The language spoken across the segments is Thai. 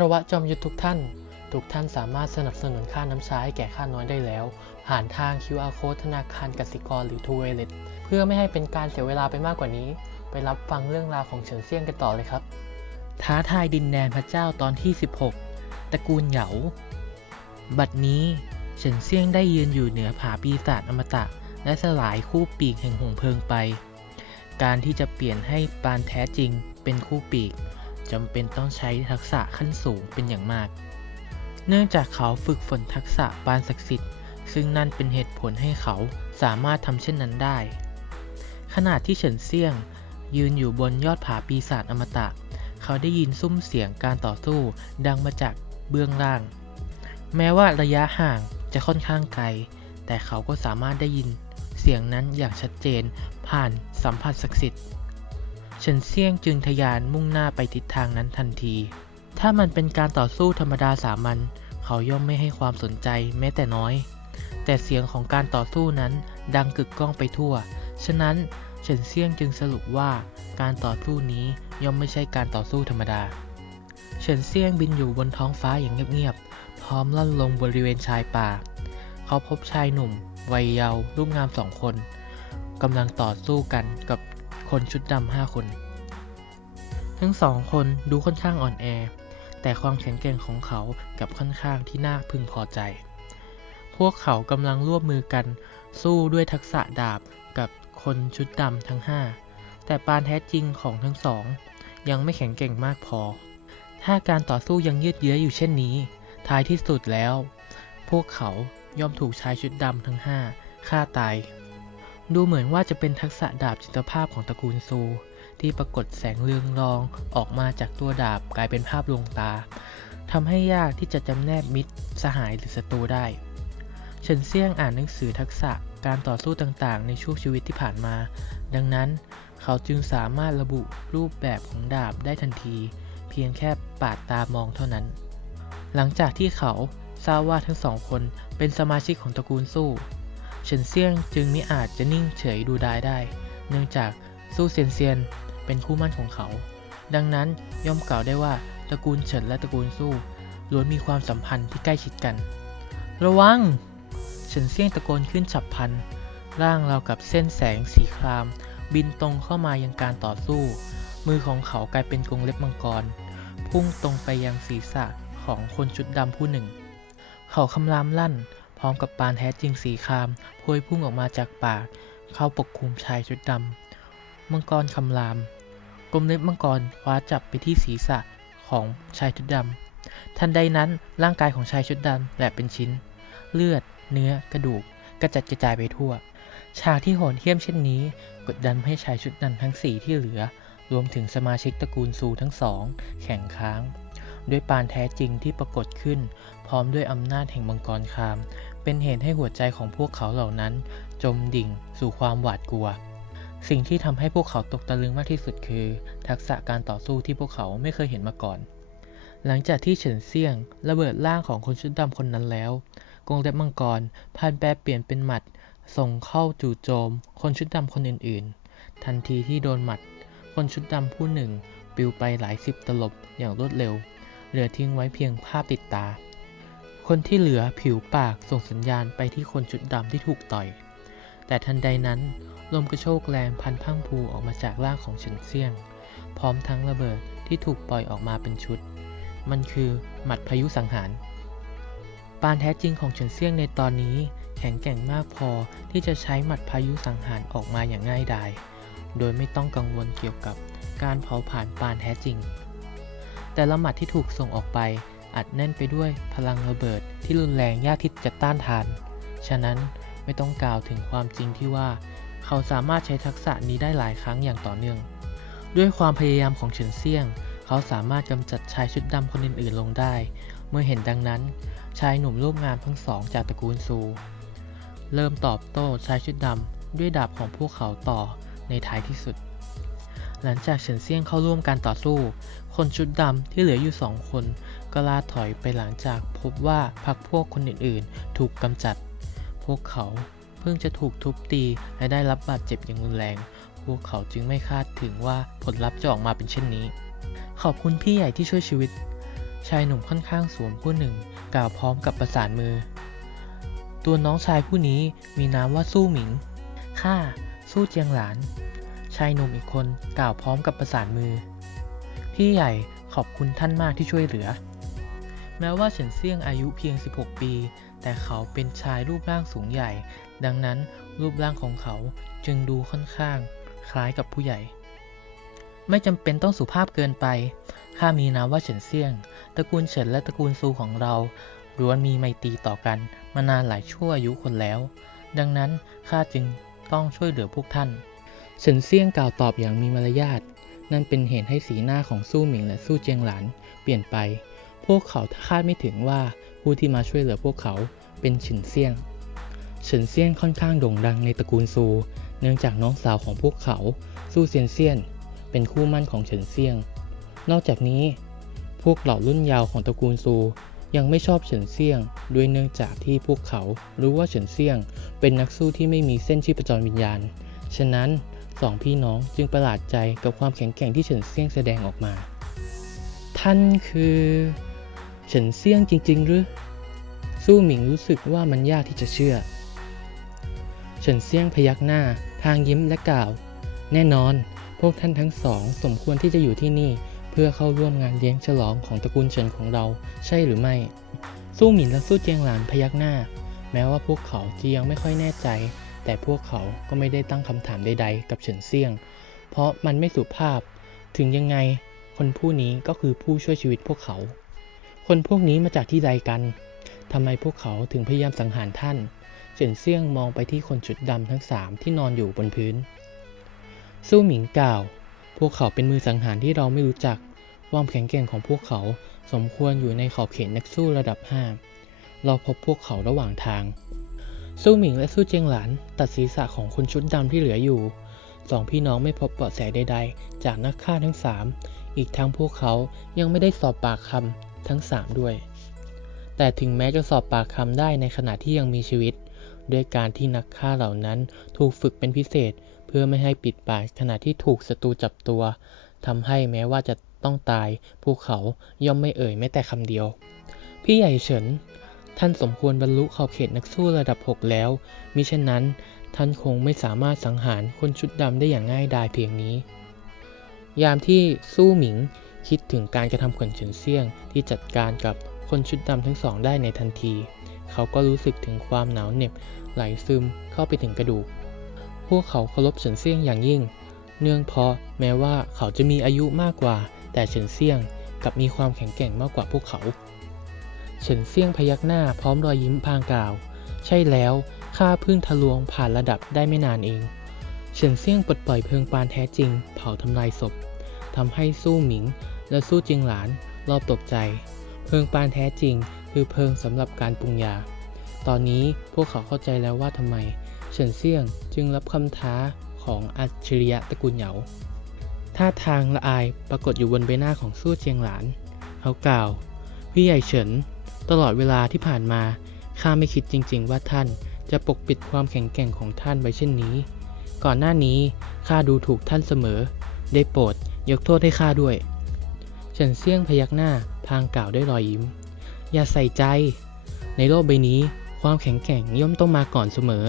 ารวะจอมยุทธทุกท่าน ทุกท่านสามารถสนับสนุนค่าน้ำชาให้แก่ข้าน้อยได้แล้ว ผ่านทาง QR Code ธนาคารกสิกรหรือ t ูเวเลตเพื่อไม่ให้เป็นการเสียเวลาไปมากกว่านี้ ไปรับฟังเรื่องราวของเฉินเซียงกันต่อเลยครับ ท้าทายดินแดนพระเจ้าตอนที่ 16 ตระกูลเหยา บัดนี้เฉินเซียงได้ยืนอยู่เหนือผาปีศาจอมตะ และสลายคู่ปีกแห่งหงเพลิงไป การที่จะเปลี่ยนให้ปานแท้จริงเป็นคู่ปีก จำเป็นต้องใช้ทักษะขั้นสูงเป็นอย่างมาก เนื่องจากเขาฝึกฝนทักษะปานศักดิ์สิทธิ์ ซึ่งนั่นเป็นเหตุผลให้เขาสามารถทำเช่นนั้นได้ ขณะที่เฉินเซียง ยืนอยู่บนยอดผาปีศาจอมตะ เขาได้ยินซุ้มเสียงการต่อสู้ดังมาจากเบื้องล่าง แม้ว่าระยะห่างจะค่อนข้างไกล แต่เขาก็สามารถได้ยินเสียงนั้นอย่างชัดเจนผ่านสัมผัสศักดิ์สิทธิ์ เฉินเซียงจึงทะยานมุ่งหน้าไปทิศทางนั้นทันที ถ้ามันเป็นการต่อสู้ธรรมดาสามัญเขาย่อมไม่ให้ความสนใจแม้แต่น้อย แต่เสียงของการต่อสู้นั้นดังกึกก้องไปทั่ว ฉะนั้นเฉินเซียงจึงสรุปว่าการต่อสู้นี้ย่อมไม่ใช่การต่อสู้ธรรมดา เฉินเซียงบินอยู่บนท้องฟ้าอย่างเงียบๆ พร้อมล่อนลงบริเวณชายป่า เขาพบชายหนุ่ม วัยเยาว์รูปงามสองคนกำลังต่อสู้กันกับ คนชุดดำห้าคน ทั้งสองคนดูค่อนข้างอ่อนแอ แต่ความแข็งแกร่งของเขากับค่อนข้างที่น่าพึงพอใจ พวกเขากำลังร่วมมือกันสู้ด้วยทักษะดาบกับคนชุดดำทั้งห้าแต่ปานแท้จริงของทั้งสอง ยังไม่แข็งแกร่งมากพอ ถ้าการต่อสู้ยังยืดเยื้ออยู่เช่นนี้ ท้ายที่สุดแล้ว พวกเขาย่อมถูกชายชุดดำทั้งห้าฆ่าตาย ดูเหมือนว่าจะเป็นทักษะดาบจิตภาพของตระกูลซู ที่ปรากฏแสงเรืองรองออกมาจากตัวดาบกลายเป็นภาพลวงตาทำให้ยากที่จะจำแนกมิตร สหายหรือศัตรูได้เฉินเซี่ยงอ่านหนังสือทักษะการต่อสู้ต่างๆ ในช่วงชีวิตที่ผ่านมา ดังนั้นเขาจึงสามารถระบุรูปแบบของดาบได้ทันที เพียงแค่ปาดตามองเท่านั้น หลังจากที่เขาทราบว่าทั้งสองคนเป็นสมาชิกของตระกูลสู้ เฉินเซียงจึงมิอาจจะนิ่งเฉยดูดายได้ เนื่องจากสู้เซียนเซียนเป็นคู่มั่นของเขา ดังนั้นย่อมกล่าวได้ว่าตระกูลเฉินและตระกูลสู้ล้วนมีความสัมพันธ์ที่ใกล้ชิดกัน ระวัง เฉินเซียงตะโกนขึ้นฉับพลัน ร่างเรากับเส้นแสงสีคราม บินตรงเข้ามายังการต่อสู้ มือของเขากลายเป็นกรงเล็บมังกร พุ่งตรงไปยังศีรษะของคนชุดดำผู้หนึ่ง เขาคำรามลั่น พร้อมกับปานแท้จริงสีครามพวยพุ่งออกมาจากปาก เข้าปกคลุมชายชุดดำมังกรคำรามกลมเล็บมังกรคว้าจับไปที่ศีรษะของชายชุดดำทันใดนั้นร่างกายของชายชุดดำแหลกเป็นชิ้น เลือด เนื้อกระดูกกระจัดกระจายไปทั่ว ฉากที่โหดเหี้ยมเช่นนี้ กดดันให้ชายชุดนั้นทั้งสี่ที่เหลือ รวมถึงสมาชิกตระกูลซูทั้งสอง แข่งค้าง ด้วยปานแท้จริงที่ปรากฏขึ้น พร้อมด้วยอำนาจแห่งมังกรคาม เป็นเหตุให้หัวใจของพวกเขาเหล่านั้น จมดิ่งสู่ความหวาดกลัว สิ่งที่ทำให้พวกเขาตกตะลึงมากที่สุดคือ ทักษะการต่อสู้ที่พวกเขาไม่เคยเห็นมาก่อน หลังจากที่เฉินเซียงระเบิดร่างของคนชุดดำคนนั้นแล้ว กงเล็บมังกรพันแปรเปลี่ยนเป็นหมัด ส่งเข้าจู่โจม คนชุดดำคนอื่นๆ ทันทีที่โดนหมัด คนชุดดำผู้หนึ่งปลิวไปหลายสิบตลบอย่างรวดเร็ว เหลือทิ้งไว้เพียงภาพติดตา คนที่เหลือผิวปากส่งสัญญาณไปที่คนชุดดำที่ถูกต่อย แต่ทันใดนั้นลมกระโชกแรงพันพังพูออกมาจากร่างของเฉินเซียง พร้อมทั้งระเบิดที่ถูกปล่อยออกมาเป็นชุด มันคือหมัดพายุสังหาร ปานแท้จริงของเฉินเซียงในตอนนี้แข็งแกร่งมากพอที่จะใช้หมัดพายุสังหารออกมาอย่างง่ายดาย โดยไม่ต้องกังวลเกี่ยวกับการเผาผ่านปานแท้จริง แต่ละหมัดที่ถูกส่งออกไป อัดแน่นไปด้วยพลังระเบิดที่รุนแรงยากที่จะต้านทาน ฉะนั้นไม่ต้องกล่าวถึงความจริงที่ว่า เขาสามารถใช้ทักษะนี้ได้หลายครั้งอย่างต่อเนื่อง ด้วยความพยายามของเฉินเซียง เขาสามารถกำจัดชายชุดดำคนอื่นๆลงได้ เมื่อเห็นดังนั้น ชายหนุ่มรูปงามทั้งสองจากตระกูลซู เริ่มตอบโต้ชายชุดดำด้วยดาบของพวกเขาต่อในท้ายที่สุด หลังจากเฉินเซียงเข้าร่วมการต่อสู้ คนชุดดำที่เหลืออยู่สองคน ก็ล่าถอยไปหลังจากพบว่าพรรคพวกคนอื่นๆ ถูกกำจัด พวกเขาเพิ่งจะถูกทุบตีและได้รับบาดเจ็บอย่างรุนแรง พวกเขาจึงไม่คาดถึงว่าผลลัพธ์จะออกมาเป็นเช่นนี้ ขอบคุณพี่ใหญ่ที่ช่วยชีวิต ชายหนุ่มค่อนข้างสูงผู้หนึ่ง กล่าวพร้อมกับประสานมือ ตัวน้องชายผู้นี้มีนามว่าสู้หมิง ข้าสู้เจียงหลาน ชายหนุ่มอีกคนกล่าวพร้อมกับประสานมือ พี่ใหญ่ขอบคุณท่านมากที่ช่วยเหลือ แม้ว่าเฉินเซียงอายุเพียง 16 ปี แต่เขาเป็นชายรูปร่างสูงใหญ่ ดังนั้นรูปร่างของเขาจึงดูค่อนข้าง คล้ายกับผู้ใหญ่ ไม่จำเป็นต้องสุภาพเกินไป ข้ามีนามว่าเฉินเซียง ตระกูลเฉินและตระกูลซูของเราล้วนมีไมตรีต่อกันมานานหลายชั่วอายุคนแล้ว ดังนั้นข้าจึงต้องช่วยเหลือพวกท่าน เฉินเซียงกล่าวตอบอย่างมีมารยาท นั่นเป็นเหตุให้สีหน้าของสู้หมิงและสู้เจียงหลานเปลี่ยนไป วกเขาคาดไม่ถึงว่าผู้ที่มาช่วยเหลือพวกเขาเป็นเฉินเซียงเฉินเซียงค่อนข้างโด่งดังในตระกูลซู เนื่องจากน้องสาวของพวกเขาสู้เซียนเซียน เป็นคู่มั่นของเฉินเซียง นอกจากนี้ พวกเหล่ารุ่นยาวของตระกูลซู ยังไม่ชอบเฉินเซียง ด้วยเนื่องจากที่พวกเขารู้ว่าเฉินเซียง เป็นนักสู้ที่ไม่มีเส้นชีพจรวิญญาณ ฉะนั้นสองพี่น้องจึงประหลาดใจกับความแข็งแกร่งที่เฉินเซียงแสดงออกมา ท่านคือ เฉินเซี่ยงจริง ๆ หรือ สู้หมิงรู้สึกว่ามันยากที่จะเชื่อ เฉินเซี่ยงพยักหน้า ทางยิ้มและกล่าว แน่นอน พวกท่านทั้งสอง สมควรที่จะอยู่ที่นี่ เพื่อเข้าร่วมงานเลี้ยงฉลองของตระกูลเฉินของเรา ใช่หรือไม่ สู้หมินและสู้เจียงหลานพยักหน้า แม้ว่าพวกเขาจะยังไม่ค่อยแน่ใจ แต่พวกเขาก็ไม่ได้ตั้งคำถามใด ๆ กับเฉินเซี่ยง เพราะมันไม่สุภาพ ถึงยังไง คนผู้นี้ก็คือผู้ช่วยชีวิตพวกเขา คนพวกนี้มาจากที่ใดกันทำไมพวกเขาถึงพยายามสังหารท่าน เฉินเซี่ยงมองไปที่คนชุดดำทั้งสามที่นอนอยู่บนพื้น สู้หมิงกล่าว พวกเขาเป็นมือสังหารที่เราไม่รู้จัก ความแข็งแกร่งของพวกเขาสมควรอยู่ในขอบเขตนักสู้ระดับ5เราพบพวกเขาระหว่างทาง สู้หมิงและสู้เจียงหลาน ตัดศีรษะของคนชุดดำที่เหลืออยู่ สองพี่น้องไม่พบเบาะแสใด ๆ จากนักฆ่าทั้งสามอีกทั้งพวกเขายังไม่ได้สอบปากคำ ทั้งสามด้วย แต่ถึงแม้จะสอบปากคำได้ในขณะที่ยังมีชีวิต ด้วยการที่นักฆ่าเหล่านั้นถูกฝึกเป็นพิเศษ เพื่อไม่ให้ปิดปากขณะที่ถูกศัตรูจับตัวทำให้แม้ว่าจะต้องตาย พวกเขาย่อมไม่เอ่ยแม้แต่คำเดียว พี่ใหญ่เฉิน ท่านสมควรบรรลุขอบเขตนักสู้ระดับ 6 แล้ว มิเช่นนั้นท่านคงไม่สามารถสังหารคนชุดดำได้อย่างง่ายดายเพียงนี้ ยามที่สู้หมิง คิดถึงการกระทำขนเฉินเซี่ยงที่จัดการกับคนชุดดำทั้งสองได้ในทันที เขาก็รู้สึกถึงความหนาวเหน็บไหลซึมเข้าไปถึงกระดูก พวกเขาเคารพเฉินเซี่ยงอย่างยิ่ง เนื่องเพราะแม้ว่าเขาจะมีอายุมากกว่า แต่เฉินเซี่ยงกลับมีความแข็งแกร่งมากกว่าพวกเขา เฉินเซี่ยงพยักหน้าพร้อมรอยยิ้มพางกล่าว ใช่แล้วข้าเพิ่งทะลวงผ่านระดับได้ไม่นานเอง เฉินเซี่ยงปลดปล่อยเพลิงปานแท้จริง เผาทำลายศพทำให้สู้หมิง และสู้จิงหลาน รอบตกใจ เพิงปานแท้จริง คือเพิงสำหรับการปรุงยา ตอนนี้พวกเขาเข้าใจแล้วว่าทำไมเฉินเซี่ยงจึงรับคำท้าของอัจฉริยะตระกูลเหยาท่าทางละอายปรากฏอยู่บนใบหน้าของสู้เจียงหลาน เขากล่าว พี่ใหญ่เฉิน ตลอดเวลาที่ผ่านมา ข้าไม่คิดจริง ๆ ว่าท่านจะปกปิดความแข็งแกร่งของท่านไว้เช่นนี้ ก่อนหน้านี้ข้าดูถูกท่านเสมอ ได้โปรดยกโทษให้ข้าด้วย ฉินเซี่ยงพยักหน้าพางกล่าวด้วยรอยยิ้ม อย่าใส่ใจ ในโลกใบนี้ความแข็งแกร่งย่อมต้องมาก่อนเสมอ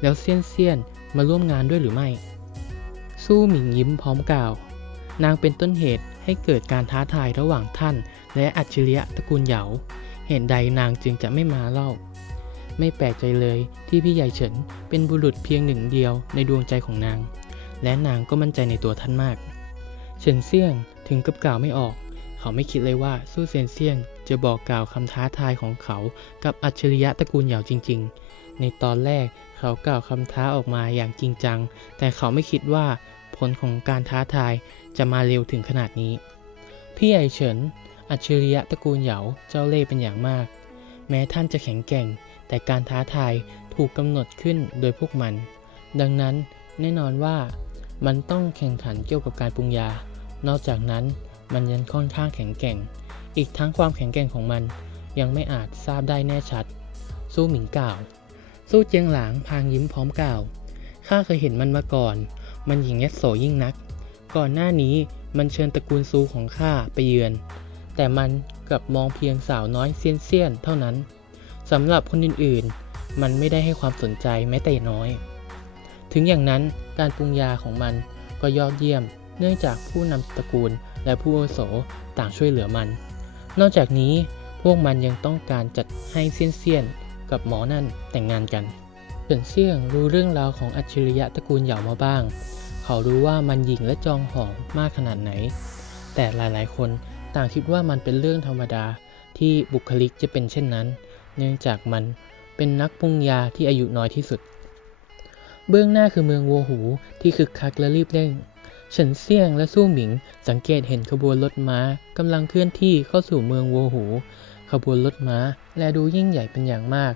แล้วเซียนเซียนมาร่วมงานด้วยหรือไม่ สู้หมิงยิ้มพร้อมกล่าว นางเป็นต้นเหตุให้เกิดการท้าทายระหว่างท่าน และอัจฉริยะตระกูลเหยา เหตุใดนางจึงจะไม่มาเล่า ไม่แปลกใจเลยที่พี่ใหญ่เฉินเป็นบุรุษเพียงหนึ่งเดียวในดวงใจของนาง และนางก็มั่นใจในตัวท่านมาก เฉินเซี่ยง ถึงกับกล่าวไม่ออก เขาไม่คิดเลยว่าสู้เซียนเซียนจะบอกกล่าวคำท้าทายของเขากับอัจฉริยะตระกูลเหยาจริง ๆ ในตอนแรกเขากล่าวคำท้าออกมาอย่างจริงจัง แต่เขาไม่คิดว่าผลของการท้าทายจะมาเร็วถึงขนาดนี้ พี่ใหญ่เฉิน อัจฉริยะตระกูลเหยาเจ้าเล่ห์เป็นอย่างมาก แม้ท่านจะแข็งแกร่ง แต่การท้าทายถูกกำหนดขึ้นโดยพวกมัน ดังนั้นแน่นอนว่ามันต้องแข่งขันเกี่ยวกับการปรุงยา นอกจากนั้นมันยังค่อนข้างแข็งแกร่ง อีกทั้งความแข็งแกร่งของมันยังไม่อาจทราบได้แน่ชัด สู้หมิงกล่าว สู้เจียงหลางพางยิ้มพร้อมกล่าว ข้าเคยเห็นมันมาก่อน มันหญิงยัดโสยิ่งนัก ก่อนหน้านี้มันเชิญตระกูลซูของข้าไปเยือน แต่มันกลับมองเพียงสาวน้อยเซียนเซียนๆเท่านั้น สำหรับคนอื่นๆ มันไม่ได้ให้ความสนใจแม้แต่น้อย ถึงอย่างนั้นการปรุงยาของมันก็ยอดเยี่ยม เนื่องจากผู้นำตระกูลและผู้อาวุโสต่างช่วยเหลือมัน นอกจากนี้พวกมันยังต้องการจัดให้เซียนเซียนๆกับหมอนั่นแต่งงานกันเฉินเซี่ยงรู้เรื่องราวของอัจฉริยะตระกูลเหยามาบ้าง เขารู้ว่ามันหยิ่งและจองหองมากขนาดไหน แต่หลายๆ คนต่างคิดว่ามันเป็นเรื่องธรรมดาที่บุคลิกจะเป็นเช่นนั้น เนื่องจากมันเป็นนักปรุงยาที่อายุน้อยที่สุด เบื้องหน้าคือเมืองวัวหูที่คึกคักและรีบเร่ง เฉินเซี่ยงและสู้หมิง สังเกตเห็นขบวนรถม้ากำลังเคลื่อนที่เข้าสู่เมืองวัวหู ขบวนรถม้าแลดูยิ่งใหญ่เป็นอย่างมาก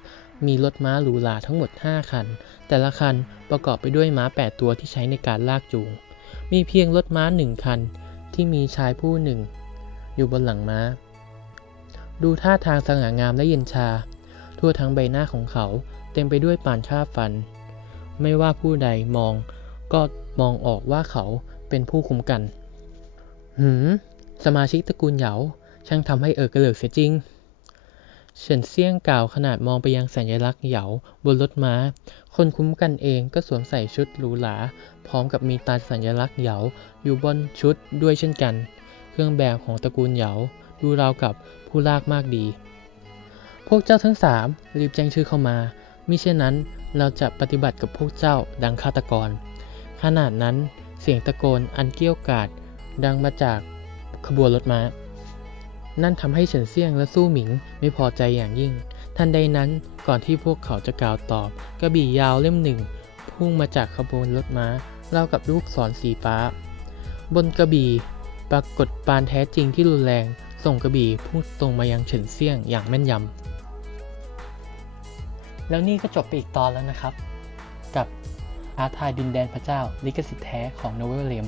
มีรถม้าหรูหราทั้งหมด 5 คัน แต่ละคันประกอบไปด้วยม้า 8 ตัวที่ใช้ในการลากจูง มีเพียงรถม้าหนึ่งคันที่มีชายผู้หนึ่ง อยู่บนหลังม้า ดูท่าทางสง่างามและเย็นชา ทั่วทั้งใบหน้าของเขาเต็มไปด้วยปานคาบฟัน ไม่ว่าผู้ใดมองก็มองออกว่าเขา เป็นผู้คุมกัน หืม สมาชิกตระกูลเหยาช่างทำให้เออกระเหลิกเสียจริง เฉินเซี่ยงกล่าวขนาดมองไปยังสัญลักษณ์เหยาบนรถม้า คนคุ้มกันเองก็สวมใส่ชุดหรูหรา พร้อมกับมีตาสัญลักษณ์เหยาอยู่บนชุดด้วยเช่นกัน เครื่องแบบของตระกูลเหยาดูราวกับผู้ลากมากดี พวกเจ้าทั้งสามรีบแจ้งชื่อเข้ามามิเช่นนั้นเราจะปฏิบัติกับพวกเจ้าดังฆาตกร ขนาดนั้น เสียงตะโกนอันเกี้ยวกราดดังมาจากขบวนรถม้า นั่นทำให้เฉินเซียงและสู้หมิงไม่พอใจอย่างยิ่ง ทันใดนั้นก่อนที่พวกเขาจะกล่าวตอบกระบี่ยาวเล่มหนึ่ง พุ่งมาจากขบวนรถม้ารากับลูกศรสีฟ้า บนกระบี่ปรากฏปานแท้จริงที่รุนแรง ส่งกระบี่พุ่งตรงมายังเฉินเซียงอย่างแม่นยำแล้วนี่ก็จบไปอีกตอนแล้วนะครับ กับ อาทายดินแดนพระเจ้า ลิขสิทธิ์แท้ของโนเวลเลม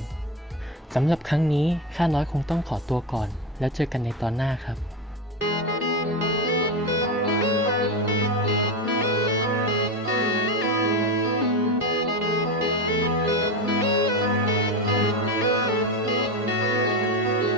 สำหรับครั้งนี้ข้าน้อยคงต้องขอตัวก่อน แล้วเจอกันในตอนหน้าครับ